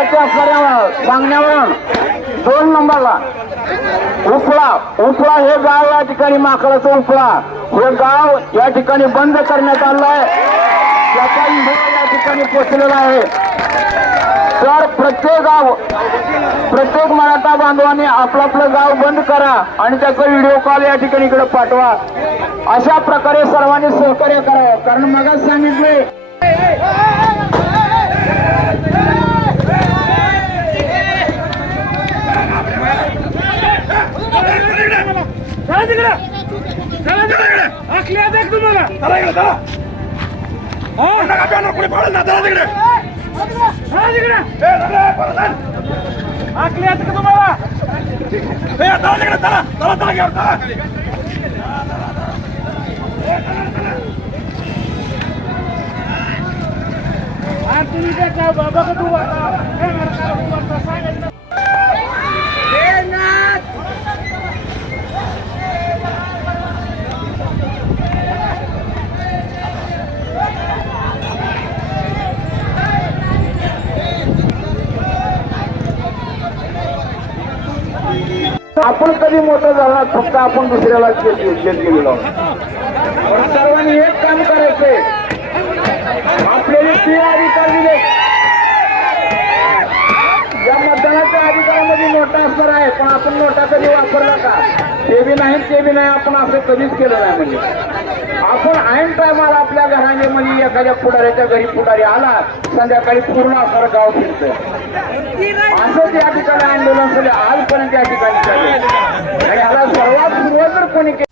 दादाच्या असणाऱ्या सांगण्यावरून दोन नंबरला उपळा उपळा हे गाव या ठिकाणी माकडाचं उपळा हे गाव या ठिकाणी बंद करण्यात आलं आहे. त्याचा व्हिडिओ या ठिकाणी पोचलेला आहे. तर प्रत्येक गाव प्रत्येक मराठा बांधवाने आपलं आपलं गाव बंद करा आणि त्याचा व्हिडिओ कॉल या ठिकाणी इकडे पाठवा. अशा प्रकारे सर्वांनी सहकार्य करावं. कारण मगाच सांगितले तिकडे. चला तिकडे. आखल्या देख तुम्हाला. चला इकडे चला. हा? नका प्यानो कोणी पडलं ना चला तिकडे. चला तिकडे ए चला परत चल आखल्या देख तुम्हाला. ए चला तिकडे चला. चला चला घेऊन चला. तुम्ही काय बाबा का तू सांगायचं ए नाथ आपण कधी मोठं झाला फक्त आपण दुसऱ्याला गेलेलो. पण सर्वांनी एक काम करायचंय. आपल्याला ते अधिकार दिले. या मतदानाच्या अधिकारामध्ये नोटा असणार आहे पण आपण नोटा कधी वापरला का? ते बी नाही ते बी नाही आपण असं कधीच केलं नाही म्हणजे. आपण ऐन टायमाला आपल्या घराने म्हणजे एखाद्या पुढाऱ्याच्या घरी पुढारी आला संध्याकाळी पूर्ण असणार गाव फिरतोय. असंच या ठिकाणी आंदोलन झाले. आजपर्यंत या ठिकाणी चालू आहे. आणि